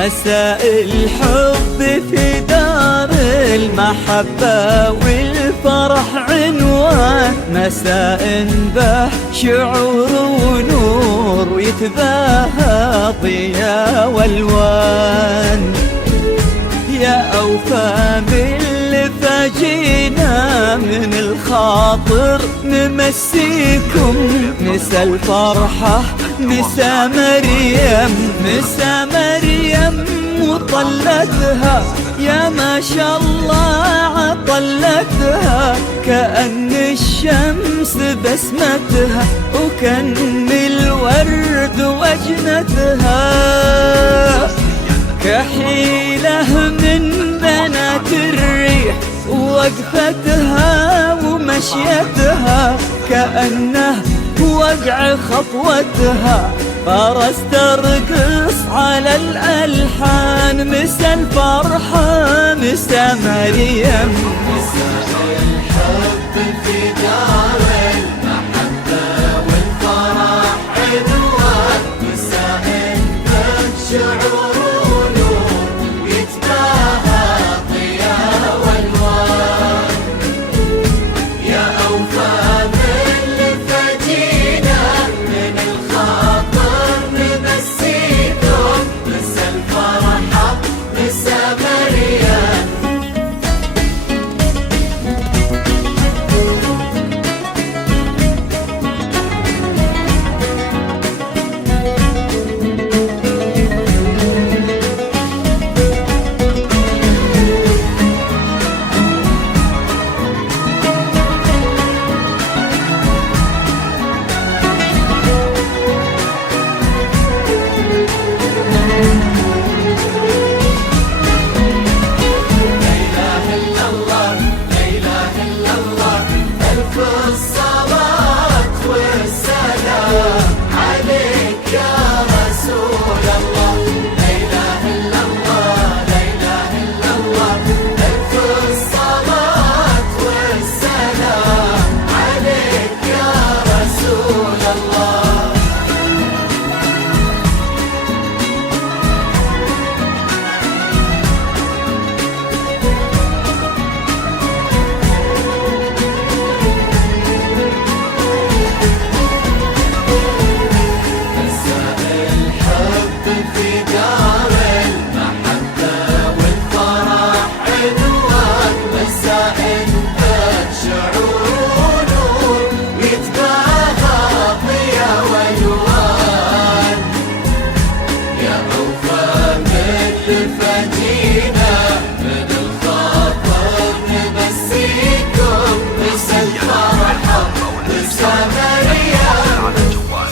مساء الحب في دار المحبة والفرح عنوان، مساء به شعور ونور ويتباهى ضياء والوان. يا أوفى من اللي فاجينا من الخاطر نمسيكم، مسا الفرحة مسا مريم، مسا مريم وطلتها يا ما شاء الله عطلتها، كأن الشمس بسمتها وكأن الورد وجنتها، كحيلة من بنات الريح ووقفتها ومشيتها، كأنه وقع خطوتها فرس ترقص على الألحان. مسا الفرحة مسا مريم، مساء الحب في دار المحبة والفرح عنوان، مساء به شعور ونور ويتباهى ضياء والوان. يا أوفى من اللي فاجينا من الخاطر نمسيكم، مسا الفرحة مسا مريم.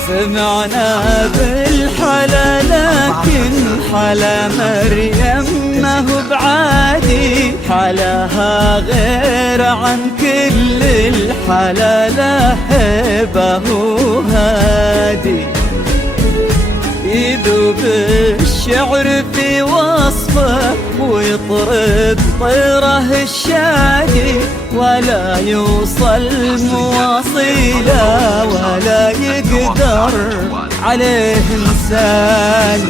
سمعنا بالحلا لكن حلا مريم ما هو بعادي، حلاها غير عن كل الحلا، لهبه هادي، يذوب الشعر في وصفه ويطرب طيره الشادي، ولا يوصل مواصيله ولا يقدر عليه إنسان،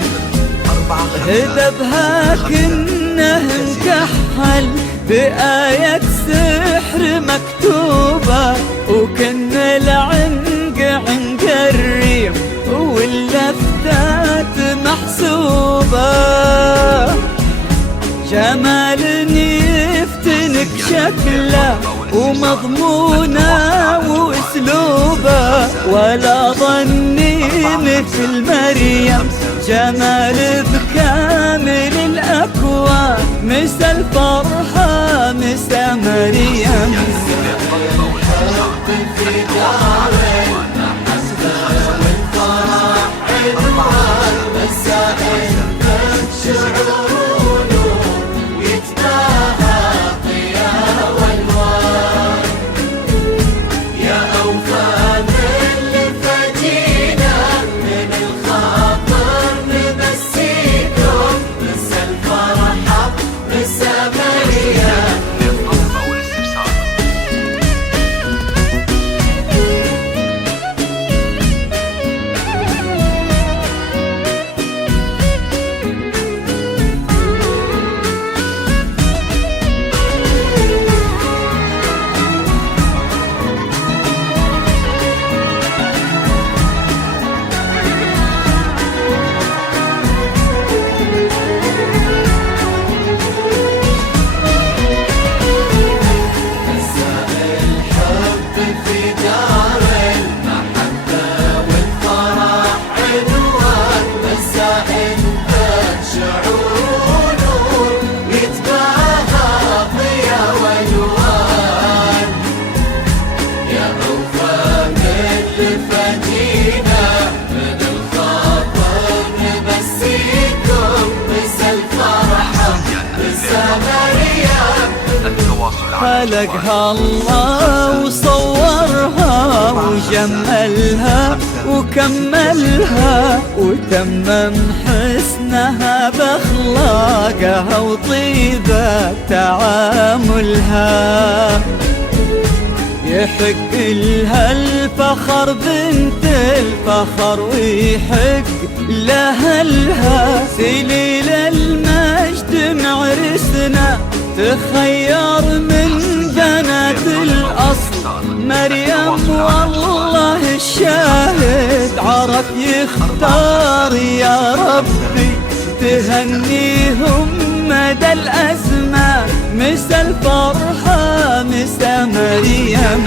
هذبها كنه انكحل بآية سحر مكتوبة، وكن العنق عنق الريم واللفتات محسوبة، جمال يفتنك شكله ومضمونه واسلوبه، ولا ظني مثل مريم جمال بكامل الاكوان. مسا الفرحه مسا مريم، في دار المحبة والفرح عنوان، مساء به شعور ونور ويتباهى ضياء والوان. يا أوفى من اللي فاجينا من الخاطر نمسيكم، مسا الفرحة مسا مريم. خلقها الله وصورها وجملها وكملها وتمم حسنها بأخلاقها وطيبة تعاملها. يحق لها الفخر بنت الفخر ويحق لأهلها سليل المجد معرسنا تخير من بنات الأصل مريم والله الشاهد عرف يختار يا ربي تهنيهم مدى الأزمان مسا الفرحة مسا مريم.